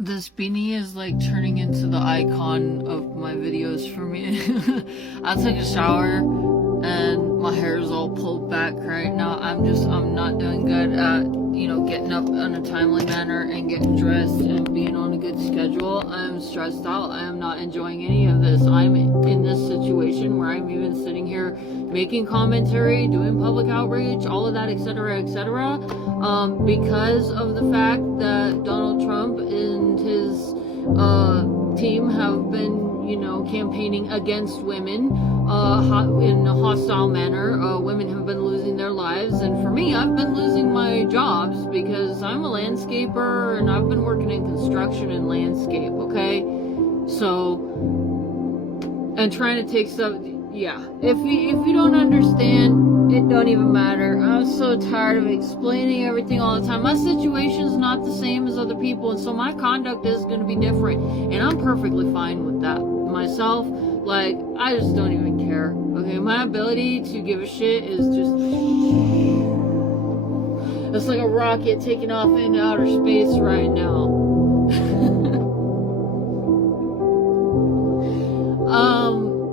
This beanie is like turning into the icon of my videos for me. I took a shower and my hair is all pulled back right now. I'm not doing good at, getting up in a timely manner and getting dressed and being on a good schedule. I'm stressed out. I am not enjoying any of this. I'm in this situation where I'm even sitting here making commentary, doing public outreach, all of that, etc., etc. Because of the fact that Donald Trump and his team have been, campaigning against women in a hostile manner. Women have been losing their lives, and for me, I've been losing my jobs because I'm a landscaper and I've been working in construction and landscape, okay? So, and trying to take stuff, yeah. If you don't understand, it don't even matter. I'm so tired of explaining everything all the time. My situation's not the same as other people, and so my conduct is going to be different, and I'm perfectly fine with that myself. Like, I just don't even care. Okay, my ability to give a shit is just, it's like a rocket taking off into outer space right now.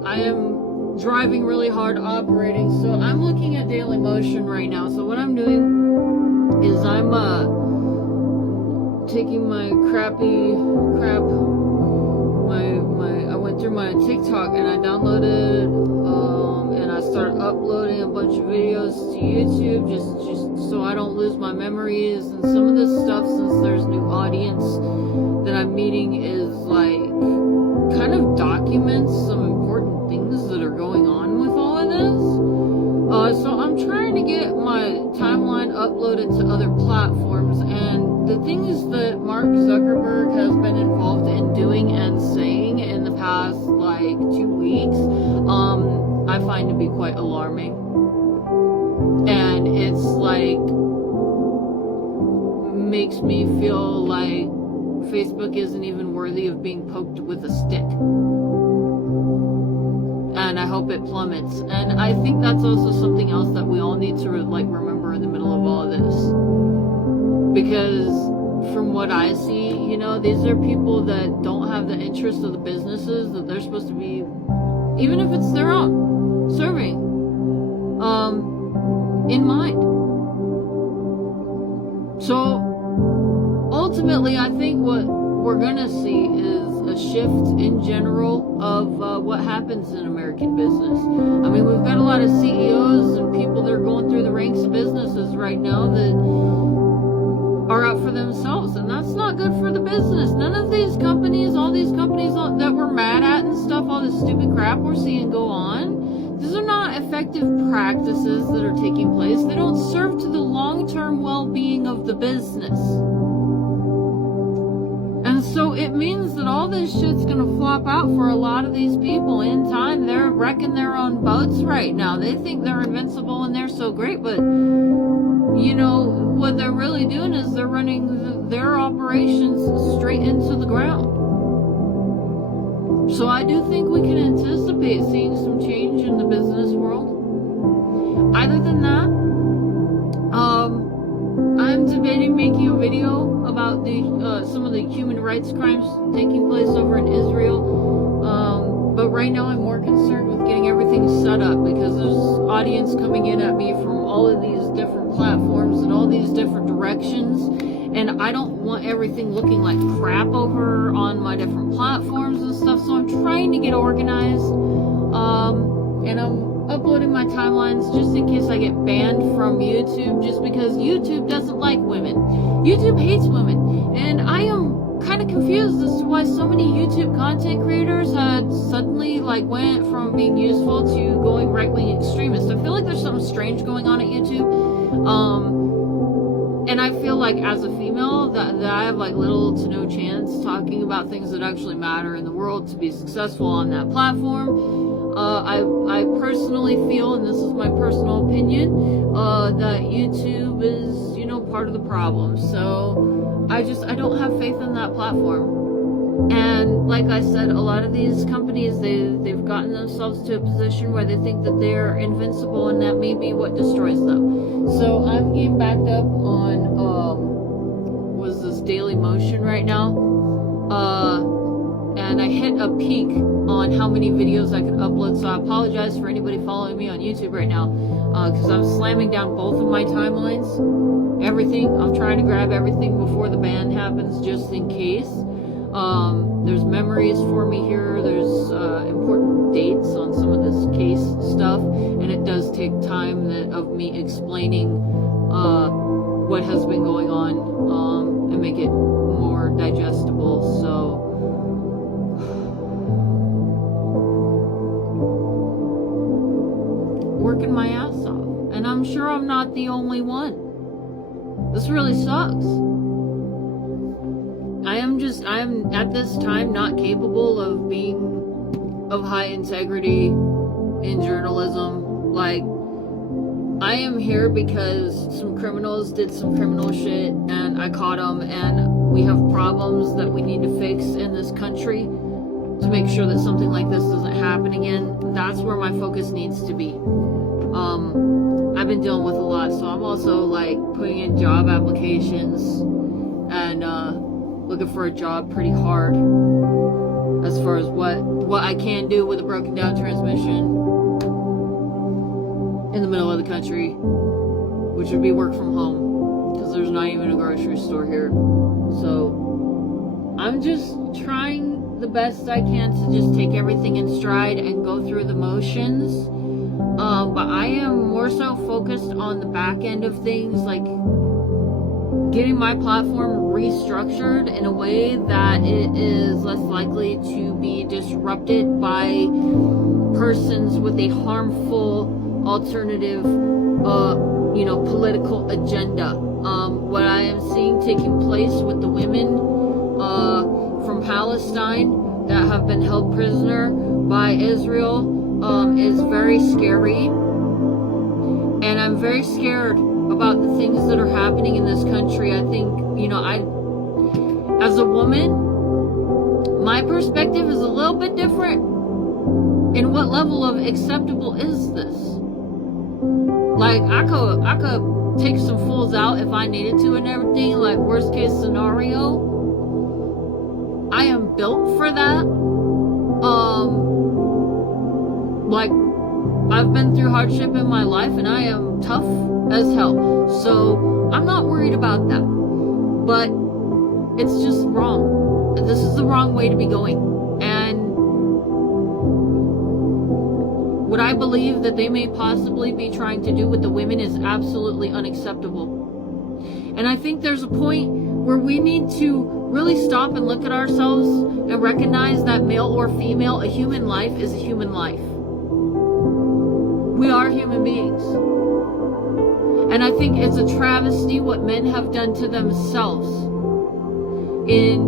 I am driving really hard, operating, so I'm looking at Daily Motion right now. So what I'm doing is I'm taking my I went through my TikTok and I downloaded and I started uploading a bunch of videos to YouTube just so I don't lose my memories. And some of this stuff, since there's new audience that I'm meeting, is like kind of documents some important things that are going on with all of this. So I'm trying to get my timeline uploaded to other platforms, and the things that Mark Zuckerberg has been involved in doing and saying in the past like 2 weeks, I find to be quite alarming. And it's like, makes me feel like Facebook isn't even worthy of being poked with a stick. And I hope it plummets. And I think that's also something else that we all need to remember in the middle of all of this. Because from what I see, these are people that don't have the interest of the businesses that they're supposed to be, even if it's their own, serving, in mind. So ultimately, I think what we're gonna see is a shift in general of what happens in American business. I mean, we've got a lot of CEOs and people that are going through the ranks of businesses right now that are out for themselves, and that's not good for the business. None of these companies, all these companies that we're mad at and stuff, all this stupid crap we're seeing go on, these are not effective practices that are taking place. They don't serve to the long-term well-being of the business. And so it means that all this shit's gonna flop out for a lot of these people in time. They're wrecking their own boats right now. They think they're invincible and they're so great, but what they're really doing is they're running their operations straight into the ground. So I do think we can anticipate seeing some change in the business world. Other than that, I'm debating making a video about some of the human rights crimes taking place over in Israel. But right now I'm more concerned with getting everything set up, because there's audience coming in at me from all of these different platforms and all these different directions. And I don't want everything looking like crap over on my different platforms and stuff. So I'm trying to get organized. And I'm uploading my timelines just in case I get banned from YouTube, just because YouTube doesn't like women. YouTube hates women. And I am kind of confused as to why so many YouTube content creators had suddenly went from being useful to going right-wing extremists. I feel like there's something strange going on at YouTube. And I feel like as a female that I have little to no chance talking about things that actually matter in the world to be successful on that platform. I personally feel, and this is my personal opinion, that YouTube is, part of the problem. So I don't have faith in that platform. And like I said, a lot of these companies, they've gotten themselves to a position where they think that they're invincible, and that may be what destroys them. So I'm getting backed up on, was this Daily Motion right now? and I hit a peak on how many videos I could upload, so I apologize for anybody following me on YouTube right now, because I'm slamming down both of my timelines, everything. I'm trying to grab everything before the ban happens, just in case. There's memories for me here, there's important dates on some of this case stuff, and it does take time of me explaining what has been going on, and make it more digestible. So working my ass off, and I'm sure I'm not the only one. This really sucks. I am at this time not capable of being of high integrity in journalism. Like, I am here because some criminals did some criminal shit and I caught them, and we have problems that we need to fix in this country to make sure that something like this doesn't happen again. That's where my focus needs to be. I've been dealing with a lot, so I'm also like putting in job applications and looking for a job pretty hard as far as what I can do with a broken down transmission in the middle of the country, which would be work from home, because there's not even a grocery store here. So I'm just trying the best I can to just take everything in stride and go through the motions. But I am more so focused on the back end of things, like getting my platform restructured in a way that it is less likely to be disrupted by persons with a harmful alternative, political agenda. What I am seeing taking place with the women from Palestine that have been held prisoner by Israel is very scary, and I'm very scared about the things that are happening in this country. I think, as a woman, my perspective is a little bit different. In what level of acceptable is this? Like, I could take some fools out if I needed to and everything, like worst case scenario. I am built for that. Like, I've been through hardship in my life and I am tough as hell. So I'm not worried about that. But it's just wrong. This is the wrong way to be going. And what I believe that they may possibly be trying to do with the women is absolutely unacceptable. And I think there's a point where we need to really stop and look at ourselves and recognize that male or female, a human life is a human life. We are human beings. And I think it's a travesty what men have done to themselves in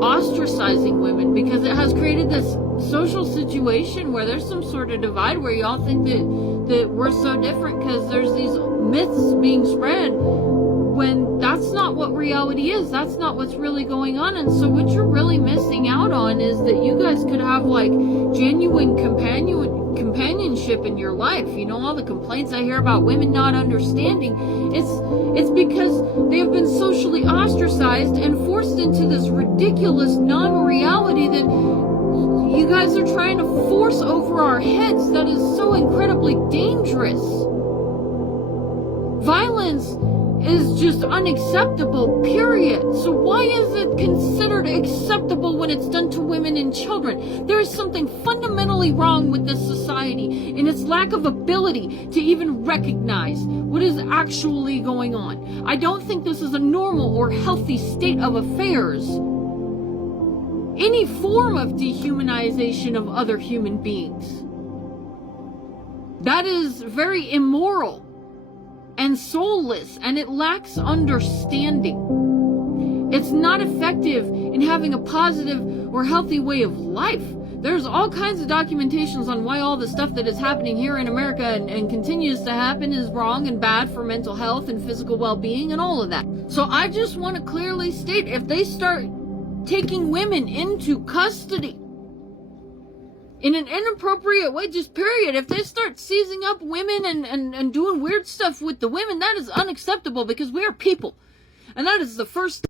ostracizing women, because it has created this social situation where there's some sort of divide where y'all think that we're so different because there's these myths being spread, when that's not what reality is. That's not what's really going on. And so what you're really missing out on is that you guys could have like genuine companionship in your life. All the complaints I hear about women not understanding, it's because they have been socially ostracized and forced into this ridiculous non-reality that you guys are trying to force over our heads that is so incredibly dangerous. Violence is just unacceptable, period. So why is it considered acceptable when it's done to women and children? There is something fundamentally wrong with this society and its lack of ability to even recognize what is actually going on. I don't think this is a normal or healthy state of affairs. Any form of dehumanization of other human beings, that is very immoral and soulless, and it lacks understanding. It's not effective in having a positive or healthy way of life. There's all kinds of documentations on why all the stuff that is happening here in America and continues to happen is wrong and bad for mental health and physical well-being and all of that. So I just want to clearly state, if they start taking women into custody in an inappropriate way, just period, if they start seizing up women and doing weird stuff with the women, that is unacceptable, because we are people. And that is the first